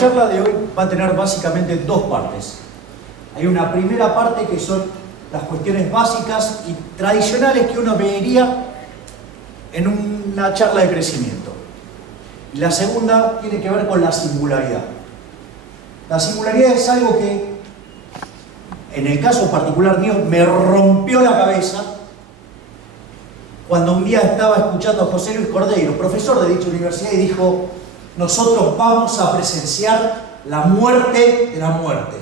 charla de hoy va a tener básicamente dos partes. Hay una primera parte que son las cuestiones básicas y tradicionales que uno vería en una charla de crecimiento. Y la segunda tiene que ver con la singularidad. La singularidad es algo que, en el caso particular mío, me rompió la cabeza cuando un día estaba escuchando a José Luis Cordeiro, profesor de dicha universidad, y dijo: nosotros vamos a presenciar la muerte de la muerte.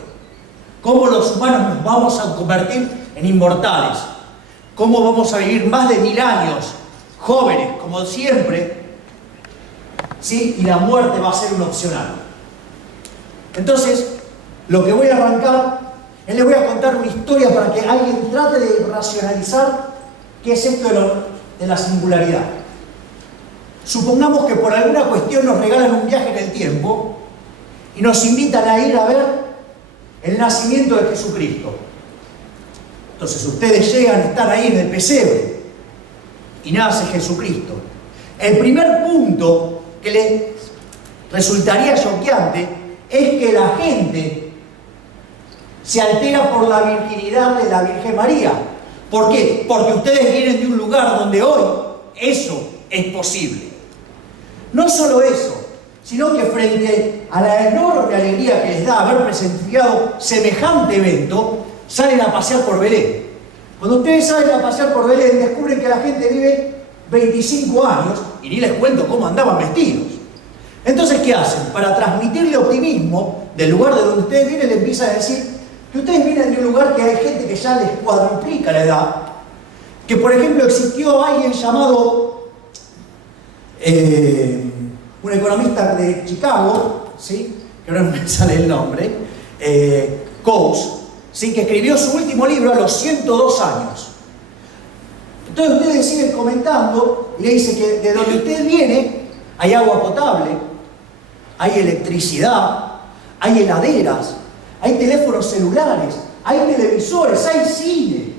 Cómo los humanos nos vamos a convertir en inmortales. Cómo vamos a vivir más de 1000 años, jóvenes, como siempre, ¿sí? Y la muerte va a ser un opcional. Entonces, lo que voy a arrancar, les voy a contar una historia para que alguien trate de racionalizar qué es esto de la singularidad. Supongamos que por alguna cuestión nos regalan un viaje en el tiempo y nos invitan a ir a ver el nacimiento de Jesucristo. Entonces ustedes llegan, están ahí en el pesebre y nace Jesucristo. El primer punto que les resultaría choqueante es que la gente se altera por la virginidad de la Virgen María. ¿Por qué? Porque ustedes vienen de un lugar donde hoy eso es posible. No solo eso, sino que frente a la enorme alegría que les da haber presenciado semejante evento, salen a pasear por Belén. Cuando ustedes salen a pasear por Belén, descubren que la gente vive 25 años y ni les cuento cómo andaban vestidos. Entonces, ¿qué hacen? Para transmitirle optimismo del lugar de donde ustedes vienen, le empiezan a decir que ustedes vienen de un lugar que hay gente que ya les cuadruplica la edad, que por ejemplo existió alguien llamado un economista de Chicago, ¿sí? Que ahora no me sale el nombre, Coase, ¿sí? Que escribió su último libro a los 102 años. Entonces ustedes siguen comentando y le dice que de donde usted viene hay agua potable, hay electricidad, hay heladeras, hay teléfonos celulares, hay televisores, hay cine.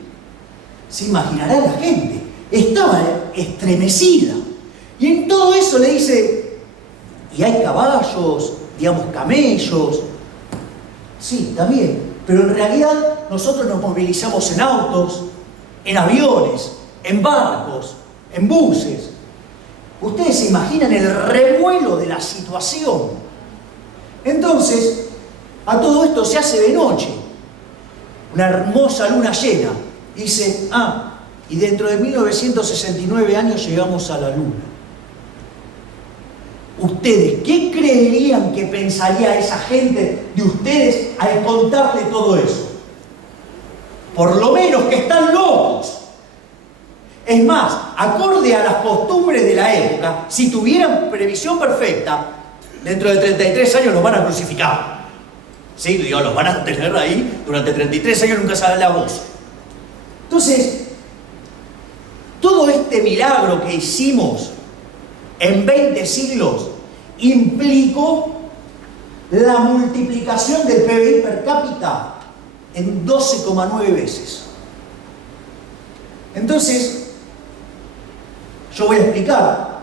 Se imaginará la gente, estaba estremecida. Y en todo eso le dice, y hay caballos, digamos camellos. Sí, también, pero en realidad nosotros nos movilizamos en autos, en aviones, en barcos, en buses. Ustedes se imaginan el revuelo de la situación. Entonces, a todo esto se hace de noche, una hermosa luna llena. Dice, y dentro de 1969 años llegamos a la luna. ¿Ustedes qué creerían que pensaría esa gente de ustedes al contarle todo eso? Por lo menos que están locos. Es más, acorde a las costumbres de la época, si tuvieran previsión perfecta, dentro de 33 años los van a crucificar. Sí, digo, los van a tener ahí durante 33 años, nunca sale la voz. Entonces, todo este milagro que hicimos en 20 siglos implicó la multiplicación del PBI per cápita en 12,9 veces. Entonces, yo voy a explicar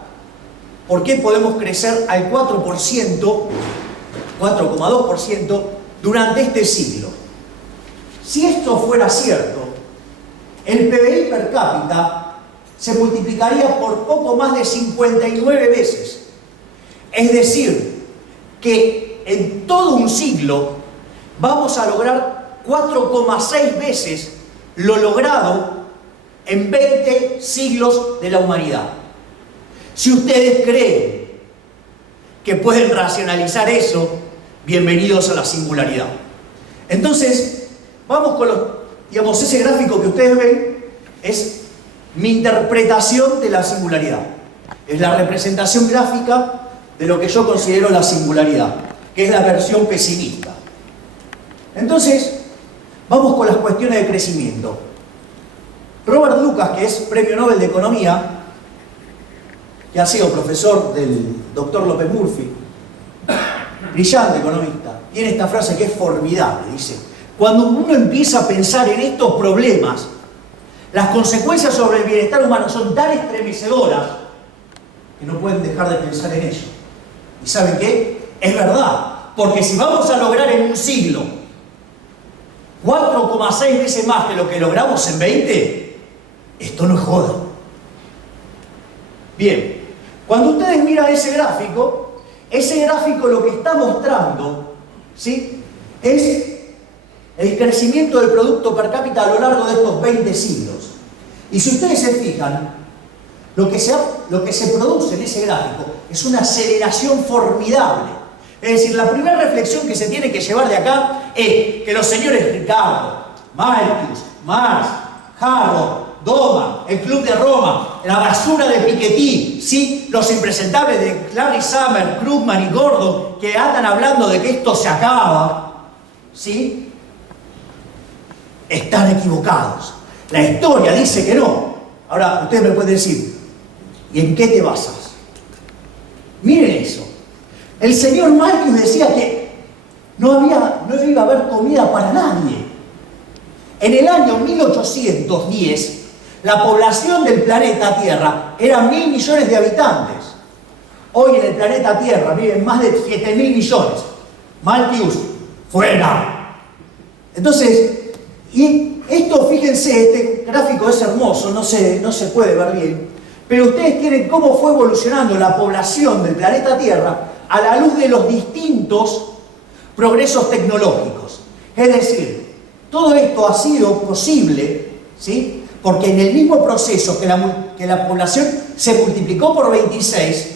por qué podemos crecer al 4%, 4,2% durante este siglo. Si esto fuera cierto, el PBI per cápita se multiplicaría por poco más de 59 veces. Es decir, que en todo un siglo vamos a lograr 4,6 veces lo logrado en 20 siglos de la humanidad. Si ustedes creen que pueden racionalizar eso, bienvenidos a la singularidad. Entonces, vamos con digamos, ese gráfico que ustedes ven es mi interpretación de la singularidad. Es la representación gráfica de lo que yo considero la singularidad, que es la versión pesimista. Entonces, vamos con las cuestiones de crecimiento. Robert Lucas, que es Premio Nobel de Economía, que ha sido profesor del doctor López Murphy, brillante economista, tiene esta frase que es formidable, dice: cuando uno empieza a pensar en estos problemas, las consecuencias sobre el bienestar humano son tan estremecedoras que no pueden dejar de pensar en ello. ¿Y saben qué? Es verdad, porque si vamos a lograr en un siglo 4,6 veces más que lo que logramos en 20, esto no es joda. Bien, cuando ustedes miran ese gráfico lo que está mostrando, ¿sí?, es el crecimiento del Producto Per Cápita a lo largo de estos 20 siglos. Y si ustedes se fijan, lo que se produce en ese gráfico es una aceleración formidable. Es decir, la primera reflexión que se tiene que llevar de acá es que los señores Ricardo, Malthus, Marx, Harrod, Doman, el Club de Roma, la basura de Piketty, ¿sí?, los impresentables de Larry Summers, Krugman y Gordon, que andan hablando de que esto se acaba, ¿sí?, están equivocados. La historia dice que no. Ahora, ustedes me pueden decir, ¿y en qué te basas? Miren eso. El señor Malthus decía que no iba a haber comida para nadie. En el año 1810, la población del planeta Tierra era 1.000 millones de habitantes. Hoy en el planeta Tierra viven más de 7.000 millones. Malthus, fuera. Entonces, y esto, fíjense, este gráfico es hermoso, no se puede ver bien, pero ustedes tienen cómo fue evolucionando la población del planeta Tierra a la luz de los distintos progresos tecnológicos. Es decir, todo esto ha sido posible, ¿sí?, porque en el mismo proceso que la población se multiplicó por 26,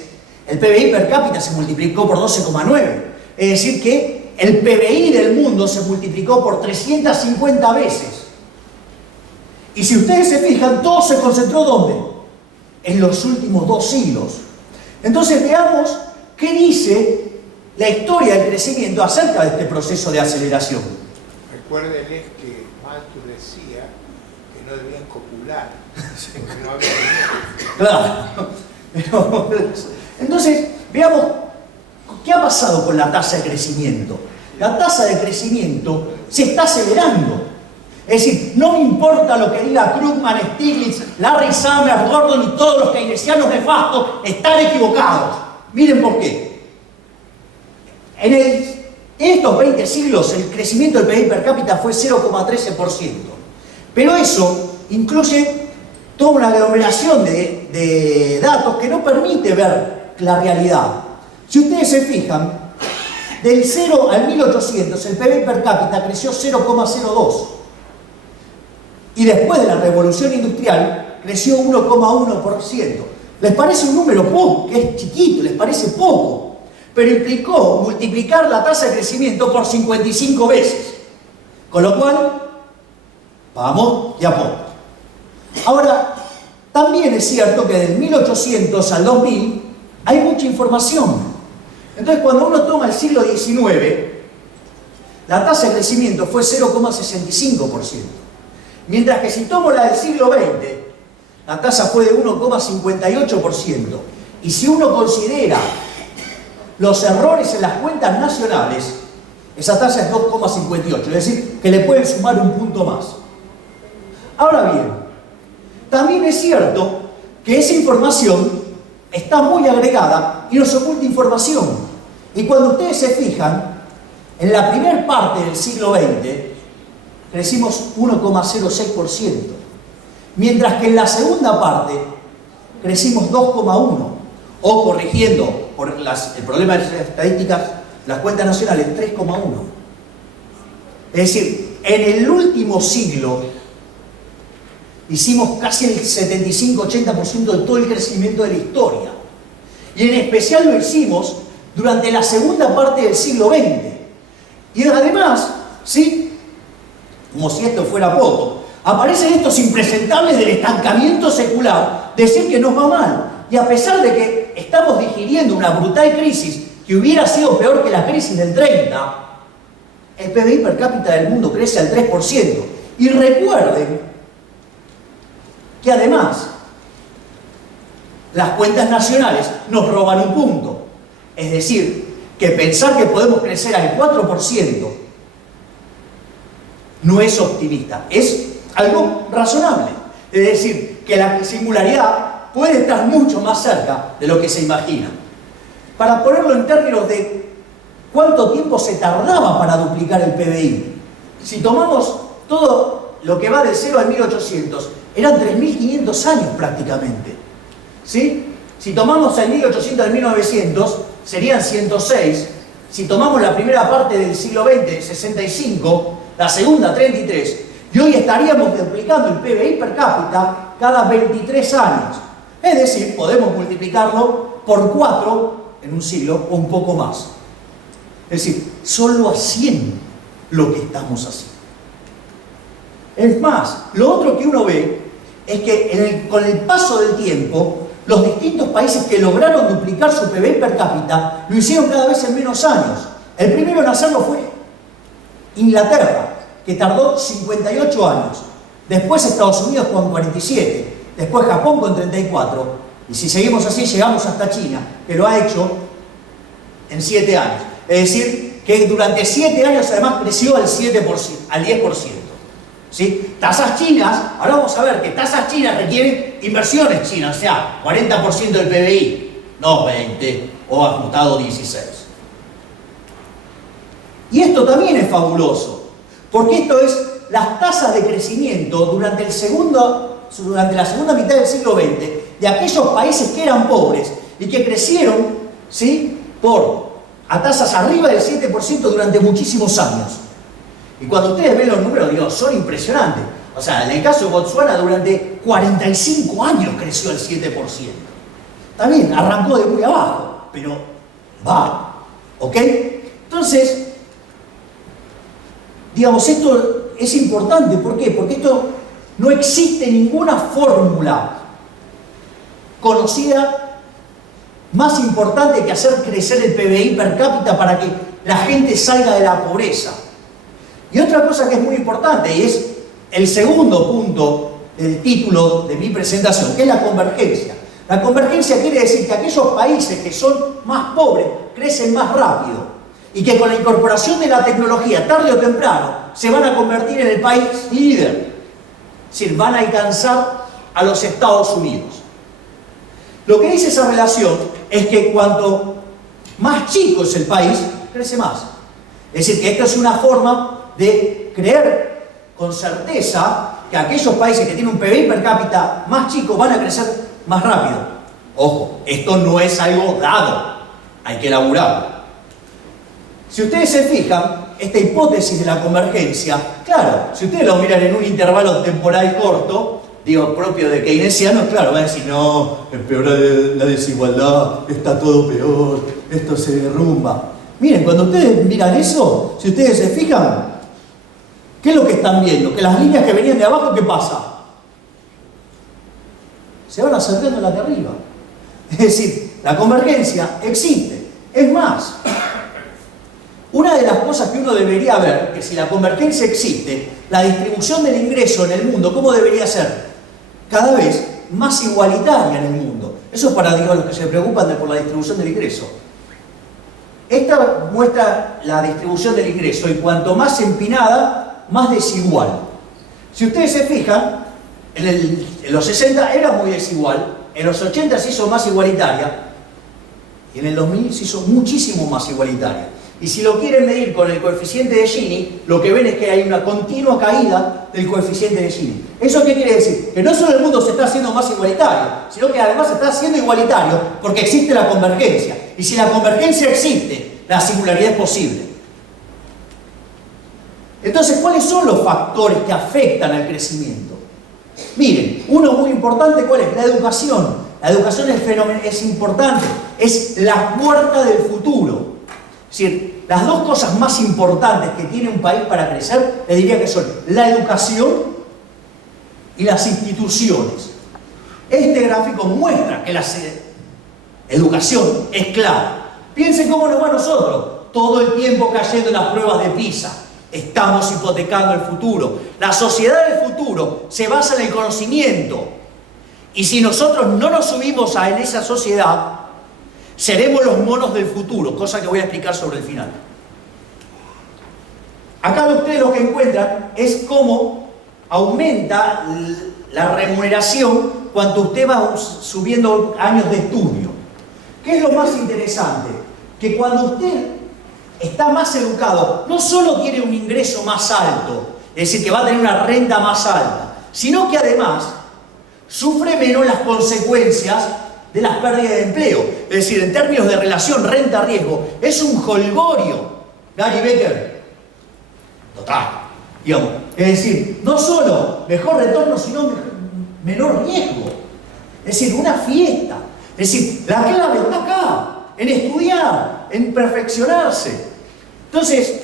el PBI per cápita se multiplicó por 12,9. Es decir, que el PBI del mundo se multiplicó por 350 veces. Y si ustedes se fijan, todo se concentró ¿dónde? En los últimos 2 siglos. Entonces veamos qué dice la historia del crecimiento acerca de este proceso de aceleración. Recuérdenles que Malthus decía que no debían copular, porque no había dinero. Claro. Entonces, veamos qué ha pasado con la tasa de crecimiento. La tasa de crecimiento se está acelerando. Es decir, no me importa lo que diga Krugman, Stiglitz, Larry Summers, Gordon y todos los keynesianos nefastos, están equivocados. Miren por qué. En estos 20 siglos el crecimiento del PIB per cápita fue 0,13%. Pero eso incluye toda una aglomeración de datos que no permite ver la realidad. Si ustedes se fijan, del 0 al 1800 el PIB per cápita creció 0,02. Y después de la revolución industrial creció 1,1%. ¿Les parece un número poco? Que es chiquito, les parece poco. Pero implicó multiplicar la tasa de crecimiento por 55 veces. Con lo cual, vamos de a poco. Ahora, también es cierto que del 1800 al 2000 hay mucha información. Entonces, cuando uno toma el siglo XIX, la tasa de crecimiento fue 0,65%. Mientras que si tomo la del siglo XX, la tasa fue de 1,58%. Y si uno considera los errores en las cuentas nacionales, esa tasa es 2,58, es decir, que le pueden sumar un punto más. Ahora bien, también es cierto que esa información está muy agregada y nos oculta información. Y cuando ustedes se fijan, en la primera parte del siglo XX, crecimos 1,06%, mientras que en la segunda parte crecimos 2,1%, o corrigiendo por el problema de las estadísticas, las cuentas nacionales, 3,1%. Es decir, en el último siglo hicimos casi el 75-80% de todo el crecimiento de la historia. Y en especial lo hicimos durante la segunda parte del siglo XX. Y además, ¿sí?, como si esto fuera poco, aparecen estos impresentables del estancamiento secular, decir que nos va mal. Y a pesar de que estamos digiriendo una brutal crisis que hubiera sido peor que la crisis del 30, el PBI per cápita del mundo crece al 3%. Y recuerden que además las cuentas nacionales nos roban un punto. Es decir, que pensar que podemos crecer al 4% no es optimista, es algo razonable. Es decir, que la singularidad puede estar mucho más cerca de lo que se imagina. Para ponerlo en términos de ¿cuánto tiempo se tardaba para duplicar el PBI? Si tomamos todo lo que va del 0 al 1800, eran 3.500 años prácticamente. ¿Sí? Si tomamos el 1800 al 1900, serían 106. Si tomamos la primera parte del siglo XX, 65, la segunda, 33, y hoy estaríamos duplicando el PBI per cápita cada 23 años. Es decir, podemos multiplicarlo por 4 en un siglo o un poco más. Es decir, solo haciendo lo que estamos haciendo. Es más, lo otro que uno ve es que con el paso del tiempo, los distintos países que lograron duplicar su PBI per cápita lo hicieron cada vez en menos años. El primero en hacerlo fue Inglaterra, que tardó 58 años. Después Estados Unidos con 47. Después Japón con 34. Y si seguimos así, llegamos hasta China, que lo ha hecho en 7 años. Es decir, que durante 7 años además creció al 7%, al 10%. ¿Sí? Tasas chinas, ahora vamos a ver que tasas chinas requieren inversiones chinas, o sea, 40% del PBI, no 20 o ajustado 16. Y esto también es fabuloso, porque esto es las tasas de crecimiento durante la segunda mitad del siglo XX de aquellos países que eran pobres y que crecieron, ¿sí?, a tasas arriba del 7% durante muchísimos años. Y cuando ustedes ven los números, digo, son impresionantes. O sea, en el caso de Botsuana, durante 45 años creció el 7%. Está bien, arrancó de muy abajo, pero va. ¿Ok? Entonces, digamos, esto es importante. ¿Por qué? Porque esto no existe ninguna fórmula conocida más importante que hacer crecer el PBI per cápita para que la gente salga de la pobreza. Y otra cosa que es muy importante, y es el segundo punto del título de mi presentación, que es la convergencia. La convergencia quiere decir que aquellos países que son más pobres crecen más rápido y que con la incorporación de la tecnología, tarde o temprano, se van a convertir en el país líder. Es decir, van a alcanzar a los Estados Unidos. Lo que dice esa relación es que cuanto más chico es el país, crece más. Es decir, que esto es una forma de creer con certeza que aquellos países que tienen un PBI per cápita más chico van a crecer más rápido. Ojo, esto no es algo dado, hay que elaborarlo. Si ustedes se fijan, esta hipótesis de la convergencia, claro, si ustedes lo miran en un intervalo temporal corto, digo, propio de keynesianos, claro, van a decir, no, empeora la desigualdad, está todo peor, esto se derrumba. Miren, cuando ustedes miran eso, si ustedes se fijan, ¿qué es lo que están viendo? Que las líneas que venían de abajo, ¿qué pasa? Se van acercando a las de arriba. Es decir, la convergencia existe. Es más, una de las cosas que uno debería ver, que si la convergencia existe, la distribución del ingreso en el mundo, ¿cómo debería ser? Cada vez más igualitaria en el mundo. Eso es para, digo, los que se preocupan por la distribución del ingreso. Esta muestra la distribución del ingreso y cuanto más empinada, más desigual. Si ustedes se fijan, en los 60 era muy desigual, en los 80 se hizo más igualitaria y en el 2000 se hizo muchísimo más igualitaria. Y si lo quieren medir con el coeficiente de Gini, lo que ven es que hay una continua caída del coeficiente de Gini. ¿Eso qué quiere decir? Que no solo el mundo se está haciendo más igualitario, sino que además se está haciendo igualitario porque existe la convergencia. Y si la convergencia existe, la singularidad es posible. Entonces, ¿cuáles son los factores que afectan al crecimiento? Miren, uno muy importante, ¿cuál es? La educación. La educación es importante, es la puerta del futuro. Es decir, las dos cosas más importantes que tiene un país para crecer, le diría que son la educación y las instituciones. Este gráfico muestra que la educación es clave. Piensen cómo nos va a nosotros, todo el tiempo cayendo en las pruebas de PISA. Estamos hipotecando el futuro. La sociedad del futuro se basa en el conocimiento. Y si nosotros no nos subimos en esa sociedad, seremos los monos del futuro, cosa que voy a explicar sobre el final. Acá ustedes lo que encuentran es cómo aumenta la remuneración cuando usted va subiendo años de estudio. ¿Qué es lo más interesante? Que cuando usted está más educado, no solo tiene un ingreso más alto, es decir, que va a tener una renta más alta, sino que además sufre menos las consecuencias de las pérdidas de empleo. Es decir, en términos de relación renta-riesgo, es un jolgorio. Gary Becker, total, digamos. Es decir, no solo mejor retorno, sino menor riesgo. Es decir, una fiesta. Es decir, la clave está acá, en estudiar, en perfeccionarse. Entonces,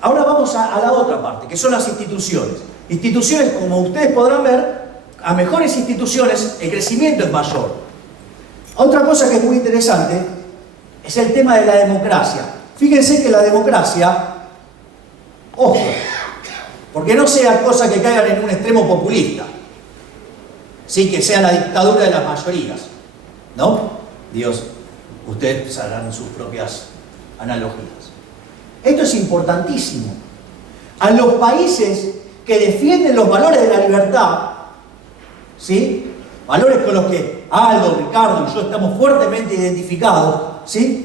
ahora vamos a la otra parte, que son las instituciones. Instituciones, como ustedes podrán ver, a mejores instituciones el crecimiento es mayor. Otra cosa que es muy interesante es el tema de la democracia. Fíjense que la democracia, ojo, porque no sea cosa que caigan en un extremo populista, sí, que sea la dictadura de las mayorías, ¿no? Dios, ustedes harán sus propias analogías. Esto es importantísimo. A los países que defienden los valores de la libertad, ¿sí? Valores con los que Aldo, Ricardo y yo estamos fuertemente identificados, ¿sí?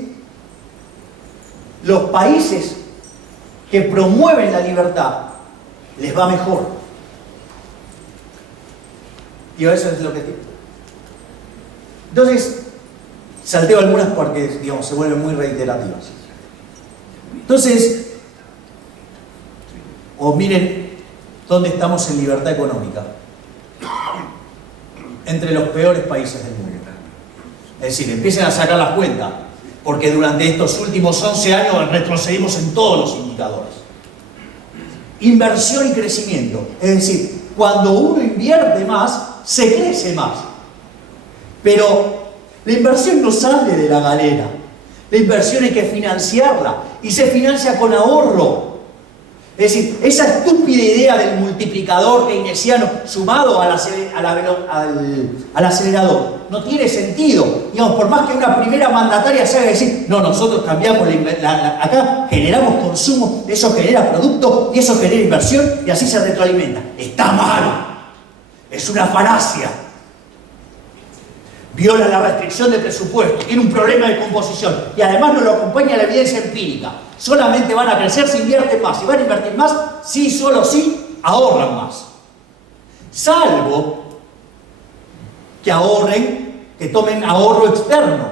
Los países que promueven la libertad les va mejor. Y eso es lo que tiene. Entonces, salteo algunas porque, digamos, se vuelven muy reiterativas. Entonces, o miren dónde estamos en libertad económica. Entre los peores países del mundo. Es decir, empiecen a sacar las cuentas, porque durante estos últimos 11 años retrocedimos en todos los indicadores. Inversión y crecimiento. Es decir, cuando uno invierte más, se crece más. Pero la inversión no sale de la galera. La inversión hay que financiarla, y se financia con ahorro. Es decir, esa estúpida idea del multiplicador keynesiano sumado al acelerador no tiene sentido. Digamos, por más que una primera mandataria se haga decir, no, nosotros cambiamos acá generamos consumo, eso genera producto y eso genera inversión y así se retroalimenta. Está mal. Es una falacia. Viola la restricción de presupuesto, tiene un problema de composición y además no lo acompaña la evidencia empírica. Solamente van a crecer si invierten más. Si van a invertir más, sí, solo sí, ahorran más. Salvo que ahorren, que tomen ahorro externo.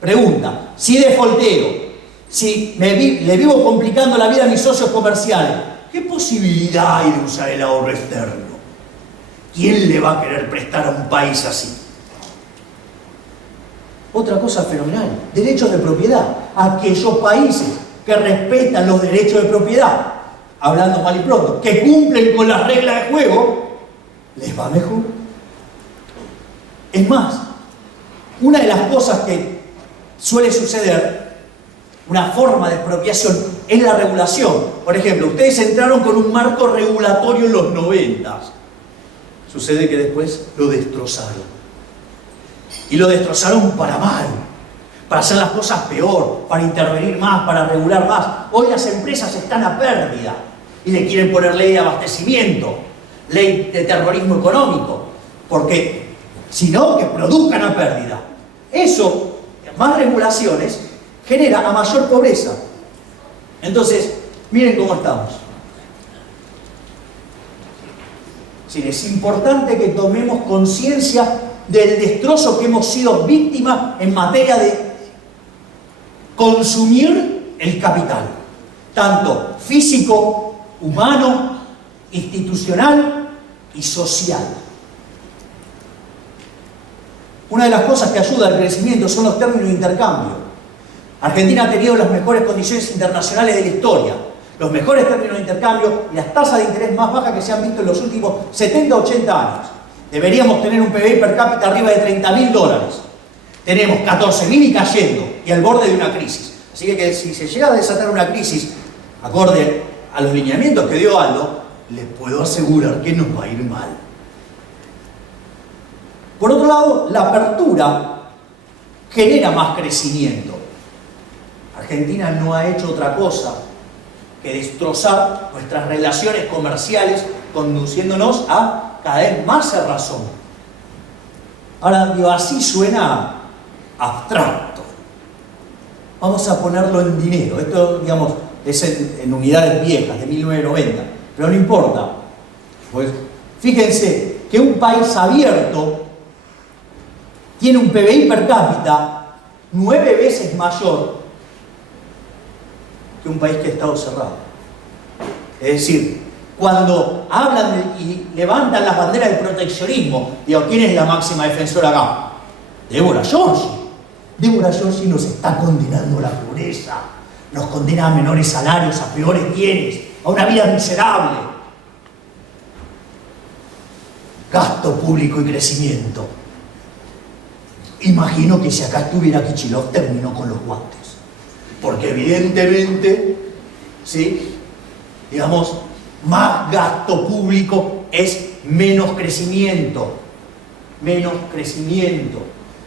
Pregunta, si defolteo, si le vivo complicando la vida a mis socios comerciales, ¿qué posibilidad hay de usar el ahorro externo? ¿Quién le va a querer prestar a un país así? Otra cosa fenomenal, derechos de propiedad. Aquellos países que respetan los derechos de propiedad, hablando mal y pronto, que cumplen con las reglas de juego, les va mejor. Es más, una de las cosas que suele suceder, una forma de expropiación, es la regulación. Por ejemplo, ustedes entraron con un marco regulatorio en los 90. Sucede que después lo destrozaron. Y lo destrozaron para mal, para hacer las cosas peor, para intervenir más, para regular más. Hoy las empresas están a pérdida y le quieren poner ley de abastecimiento, ley de terrorismo económico, porque si no, que produzcan a pérdida. Eso, más regulaciones, genera a mayor pobreza. Entonces, miren cómo estamos. Sí, es importante que tomemos conciencia del destrozo que hemos sido víctimas en materia de consumir el capital, tanto físico, humano, institucional y social. Una de las cosas que ayuda al crecimiento son los términos de intercambio. Argentina ha tenido las mejores condiciones internacionales de la historia, los mejores términos de intercambio y las tasas de interés más bajas que se han visto en los últimos 70-80 años. Deberíamos tener un PBI per cápita arriba de $30.000. Tenemos 14.000 y cayendo, y al borde de una crisis. Así que si se llega a desatar una crisis, acorde a los lineamientos que dio Aldo, les puedo asegurar que nos va a ir mal. Por otro lado, la apertura genera más crecimiento. Argentina no ha hecho otra cosa que destrozar nuestras relaciones comerciales, conduciéndonos a cada vez más cerrazón. Ahora, digo, así suena abstracto. Vamos a ponerlo en dinero. Esto, digamos, es en unidades viejas, de 1990. Pero no importa. Pues fíjense que un país abierto tiene un PBI per cápita 9 veces mayor que un país que ha estado cerrado. Es decir, cuando hablan y levantan las banderas del proteccionismo, digo, ¿quién es la máxima defensora acá? Débora Giorgi. Débora Giorgi nos está condenando a la pobreza, nos condena a menores salarios, a peores bienes, a una vida miserable. Gasto público y crecimiento. Imagino que si acá estuviera Kicillof terminó con los guantes. Porque evidentemente, ¿sí? Digamos, más gasto público es menos crecimiento. Menos crecimiento.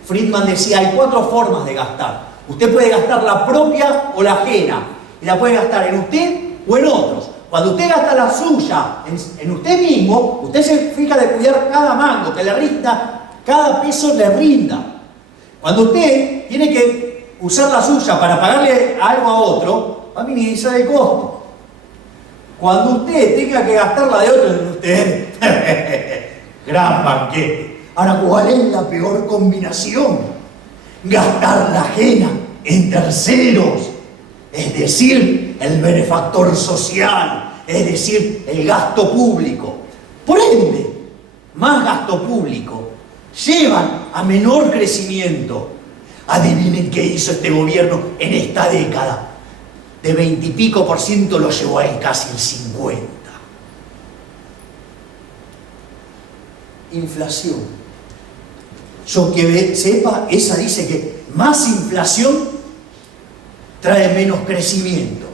Friedman decía, hay 4 formas de gastar. Usted puede gastar la propia o la ajena. Y la puede gastar en usted o en otros. Cuando usted gasta la suya en usted mismo, usted se fija de cuidar cada mango, que le rinda, cada peso le rinda. Cuando usted tiene que usar la suya para pagarle algo a otro, va a minimizar el costo. Cuando usted tenga que gastar la de otro, usted, gran banquete. Ahora, ¿cuál es la peor combinación? Gastar la ajena en terceros, es decir, el benefactor social, es decir, el gasto público. Por ende, más gasto público llevan a menor crecimiento. Adivinen qué hizo este gobierno en esta década. De 20 y pico % lo llevó a casi el 50%. Inflación. Yo que sepa, esa dice que más inflación trae menos crecimiento.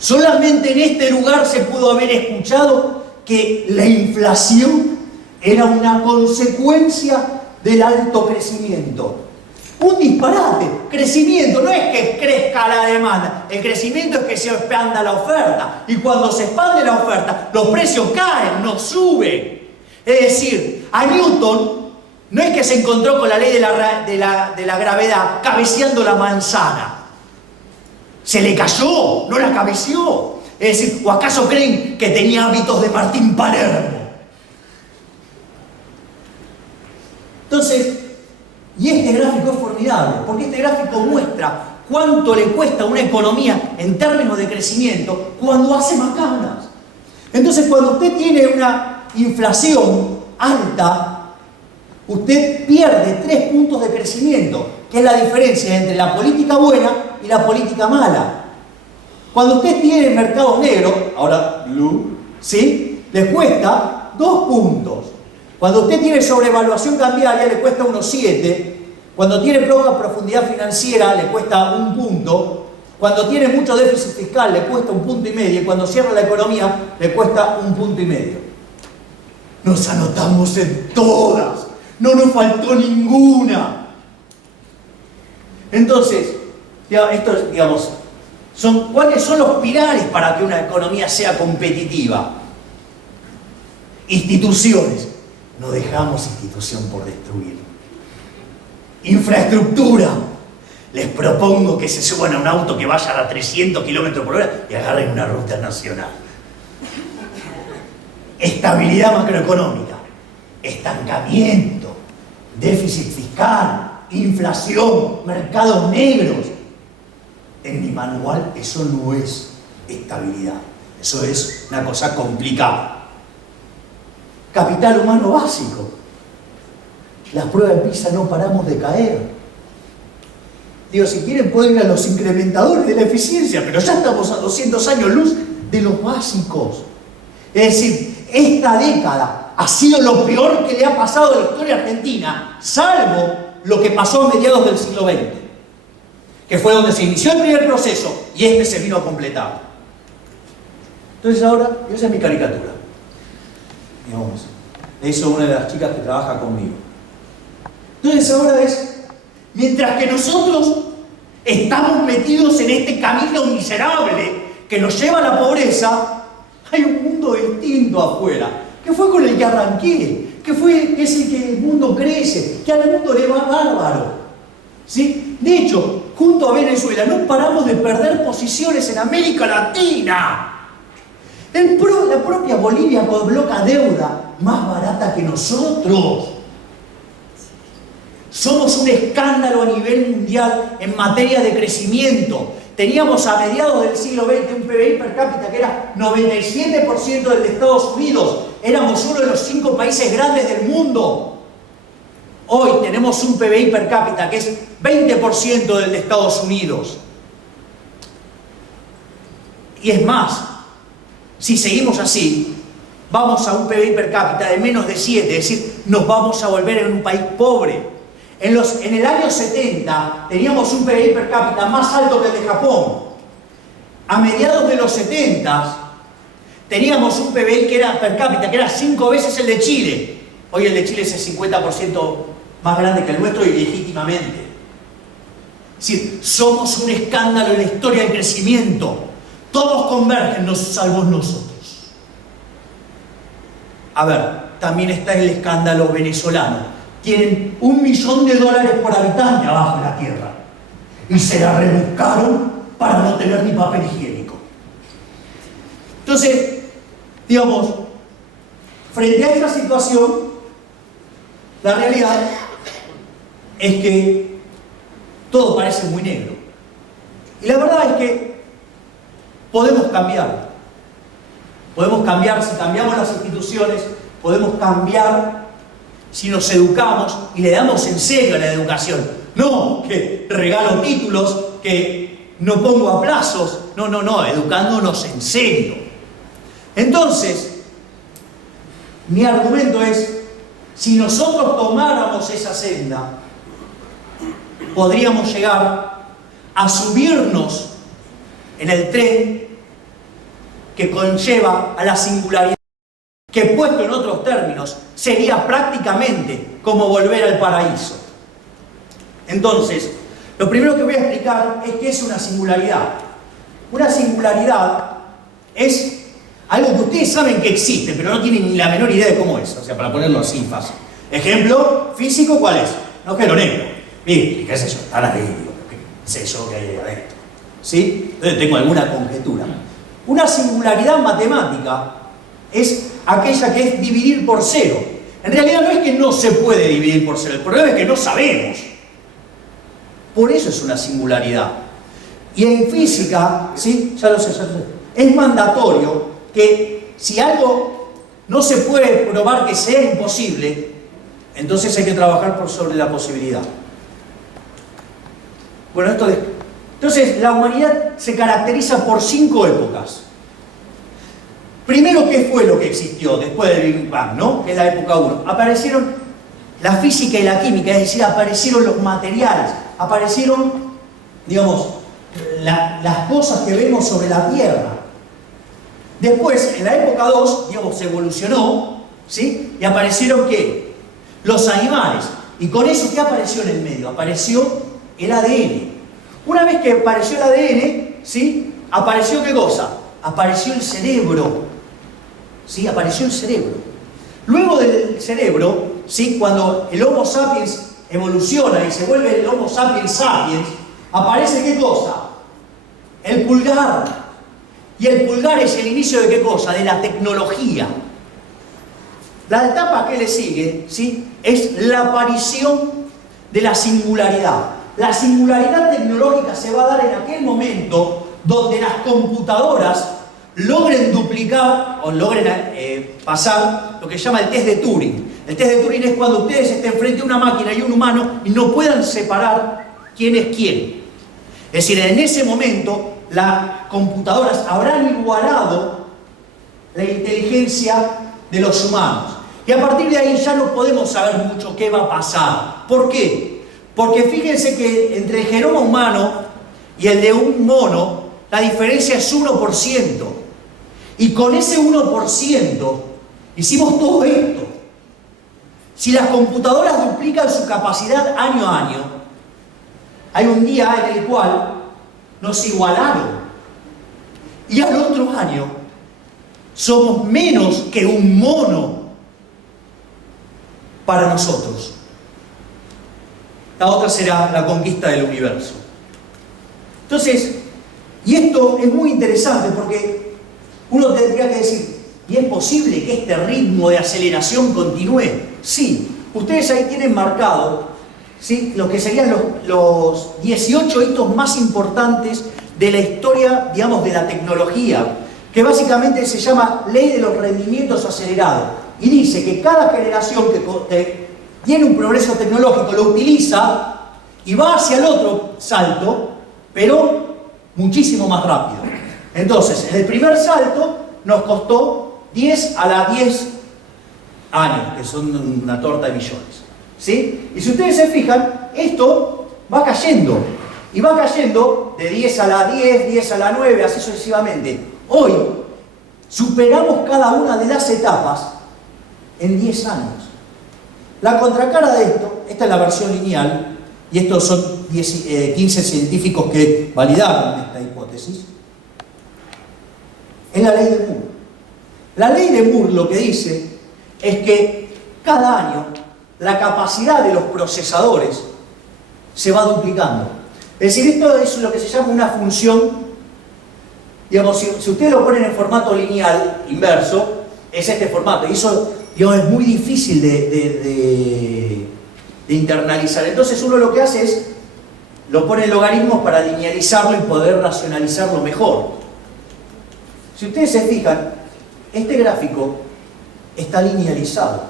Solamente en este lugar se pudo haber escuchado que la inflación era una consecuencia del alto crecimiento. Un disparate. Crecimiento no es que crezca la demanda, el crecimiento es que se expanda la oferta. Y cuando se expande la oferta, los precios caen, no suben. Es decir, a Newton no es que se encontró con la ley de la gravedad cabeceando la manzana. Se le cayó, no la cabeceó. Es decir, ¿o acaso creen que tenía hábitos de Martín Palermo? Entonces, y este gráfico es formidable, porque este gráfico muestra cuánto le cuesta a una economía en términos de crecimiento cuando hace macanas. Entonces, cuando usted tiene una inflación alta, usted pierde 3 puntos de crecimiento, que es la diferencia entre la política buena y la política mala. Cuando usted tiene mercados negros, ahora blue, ¿sí? Le cuesta 2 puntos. Cuando usted tiene sobrevaluación cambiaria le cuesta unos 7. Cuando tiene poca profundidad financiera le cuesta 1 punto. Cuando tiene mucho déficit fiscal le cuesta 1,5 puntos. Y cuando cierra la economía le cuesta 1,5 puntos. Nos anotamos en todas. No nos faltó ninguna. Entonces, esto, digamos, ¿cuáles son los pilares para que una economía sea competitiva? Instituciones. No dejamos institución por destruir. Infraestructura. Les propongo que se suban a un auto que vaya a 300 km/h y agarren una ruta nacional. Estabilidad macroeconómica. Estancamiento. Déficit fiscal. Inflación. Mercados negros. En mi manual eso no es estabilidad. Eso es una cosa complicada. Capital humano básico. Las pruebas de PISA no paramos de caer. Digo, si quieren pueden ir a los incrementadores de la eficiencia, pero ya estamos a 200 años luz de los básicos. Es decir, esta década ha sido lo peor que le ha pasado a la historia argentina, salvo lo que pasó a mediados del siglo XX, que fue donde se inició el primer proceso y este se vino a completar. Entonces ahora, esa es mi caricatura. Digamos, le hizo una de las chicas que trabaja conmigo. Entonces ahora es, mientras que nosotros estamos metidos en este camino miserable que nos lleva a la pobreza, hay un mundo distinto afuera, que fue con el que arranqué, que es el que el mundo crece, que al mundo le va bárbaro. ¿Sí? De hecho, junto a Venezuela, no paramos de perder posiciones en América Latina. La propia Bolivia coloca deuda más barata que nosotros. Somos un escándalo a nivel mundial en materia de crecimiento. Teníamos a mediados del siglo XX un PBI per cápita que era 97% del de Estados Unidos. Éramos uno de los 5 países grandes del mundo. Hoy tenemos un PBI per cápita que es 20% del de Estados Unidos. Y es más, si seguimos así, vamos a un PBI per cápita de menos de 7, es decir, nos vamos a volver en un país pobre. En el año 70 teníamos un PBI per cápita más alto que el de Japón. A mediados de los 70 teníamos un PBI que era per cápita que era 5 veces el de Chile. Hoy el de Chile es el 50% más grande que el nuestro y legítimamente. Es decir, somos un escándalo en la historia del crecimiento. Todos convergen, salvo nosotros. A ver, también está el escándalo venezolano. Tienen $1 millón por habitante abajo en la tierra. Y se la rebuscaron para no tener ni papel higiénico. Entonces, digamos, frente a esta situación, la realidad es que todo parece muy negro. Y la verdad es que podemos cambiar. Podemos cambiar si cambiamos las instituciones, podemos cambiar si nos educamos y le damos en serio a la educación. No que regalo títulos, que no pongo a plazos. No, educándonos en serio. Entonces, mi argumento es, si nosotros tomáramos esa senda, podríamos llegar a subirnos en el tren que conlleva a la singularidad, que puesto en otros términos sería prácticamente como volver al paraíso. Entonces, lo primero que voy a explicar es qué es una singularidad. Una singularidad es algo que ustedes saben que existe, pero no tienen ni la menor idea de cómo es. O sea, para ponerlo así fácil. Ejemplo físico, ¿cuál es? Un agujero negro. Y qué sé yo, están ahí, qué sé yo que hay adentro. ¿Sí? Entonces tengo alguna conjetura. Una singularidad matemática es aquella que es dividir por cero. En realidad no es que no se puede dividir por cero, el problema es que no sabemos. Por eso es una singularidad. Y en física, ¿sí? Ya lo sé, es mandatorio que si algo no se puede probar que sea imposible, entonces hay que trabajar sobre la posibilidad. Bueno, entonces la humanidad se caracteriza por 5 épocas. Primero, ¿qué fue lo que existió después del Big Bang, ¿no? Que es la época 1. Aparecieron la física y la química, es decir, aparecieron los materiales, aparecieron, digamos, las cosas que vemos sobre la Tierra. Después, en la época 2, digamos, se evolucionó, ¿sí? Y aparecieron, ¿qué? Los animales. Y con eso, ¿qué apareció en el medio? Apareció el ADN. Una vez que apareció el ADN, ¿sí? ¿Apareció qué cosa? Apareció el cerebro. ¿Sí? Apareció el cerebro. Luego del cerebro, ¿sí? Cuando el Homo sapiens evoluciona y se vuelve el Homo sapiens sapiens, aparece ¿qué cosa? El pulgar. Y el pulgar es el inicio de ¿qué cosa? De la tecnología. La etapa que le sigue, ¿sí? Es la aparición de la singularidad. La singularidad tecnológica se va a dar en aquel momento donde las computadoras logren duplicar o logren pasar lo que se llama el test de Turing. El test de Turing es cuando ustedes estén frente a una máquina y un humano y no puedan separar quién es quién. Es decir, en ese momento las computadoras habrán igualado la inteligencia de los humanos. Y a partir de ahí ya no podemos saber mucho qué va a pasar. ¿Por qué? Porque fíjense que entre el genoma humano y el de un mono, la diferencia es 1%. Y con ese 1% hicimos todo esto. Si las computadoras duplican su capacidad año a año, hay un día en el cual nos igualaron. Y al otro año somos menos que un mono para nosotros. La otra será la conquista del universo. Entonces, y esto es muy interesante porque uno tendría que decir, ¿y es posible que este ritmo de aceleración continúe? Sí. Ustedes ahí tienen marcado, ¿sí?, lo que serían los 18 hitos más importantes de la historia, digamos, de la tecnología, que básicamente se llama Ley de los Rendimientos Acelerados. Y dice que cada generación que tiene un progreso tecnológico lo utiliza y va hacia el otro salto, pero muchísimo más rápido. Entonces, en el primer salto nos costó 10 a la 10 años, que son una torta de millones, ¿sí? Y si ustedes se fijan, esto va cayendo, y va cayendo de 10 a la 10, 10 a la 9, así sucesivamente. Hoy superamos cada una de las etapas en 10 años. La contracara de esto, esta es la versión lineal, y estos son 15 científicos que validaron esta hipótesis, es la ley de Moore. La ley de Moore lo que dice es que cada año la capacidad de los procesadores se va duplicando. Es decir, esto es lo que se llama una función, digamos, si ustedes lo ponen en formato lineal, inverso, es este formato, y eso, digamos, es muy difícil de internalizar. Entonces uno lo que hace es, lo pone en logaritmos para linealizarlo y poder racionalizarlo mejor. Si ustedes se fijan, este gráfico está linealizado.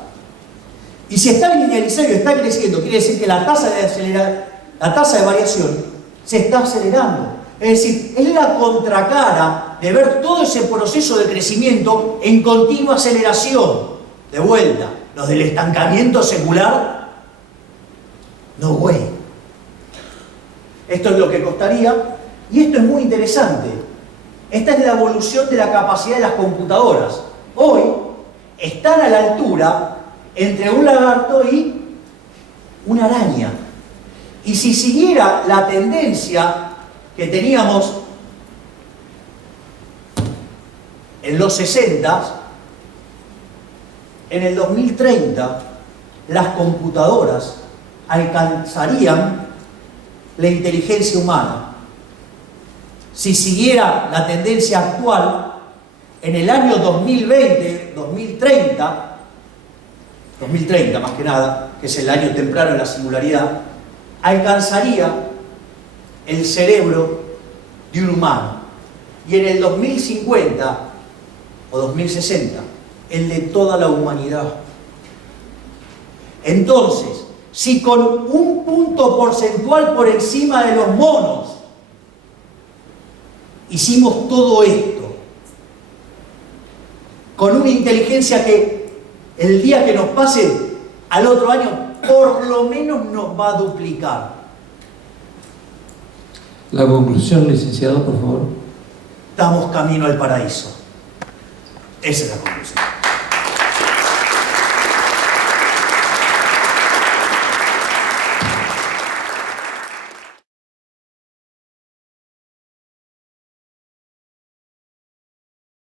Y si está linealizado y está creciendo, quiere decir que la tasa de variación se está acelerando. Es decir, es la contracara de ver todo ese proceso de crecimiento en continua aceleración. De vuelta, los del estancamiento secular, no way. Esto es lo que costaría, y esto es muy interesante. Esta es la evolución de la capacidad de las computadoras. Hoy están a la altura entre un lagarto y una araña. Y si siguiera la tendencia que teníamos en los 60, en el 2030 las computadoras alcanzarían la inteligencia humana. Si siguiera la tendencia actual, en el año 2020, 2030 más que nada, que es el año temprano de la singularidad, alcanzaría el cerebro de un humano. Y en el 2050 o 2060, el de toda la humanidad. Entonces, si con un punto porcentual por encima de los monos hicimos todo esto, con una inteligencia que el día que nos pase al otro año por lo menos nos va a duplicar. La conclusión, licenciado, por favor. Estamos camino al paraíso. Esa es la conclusión.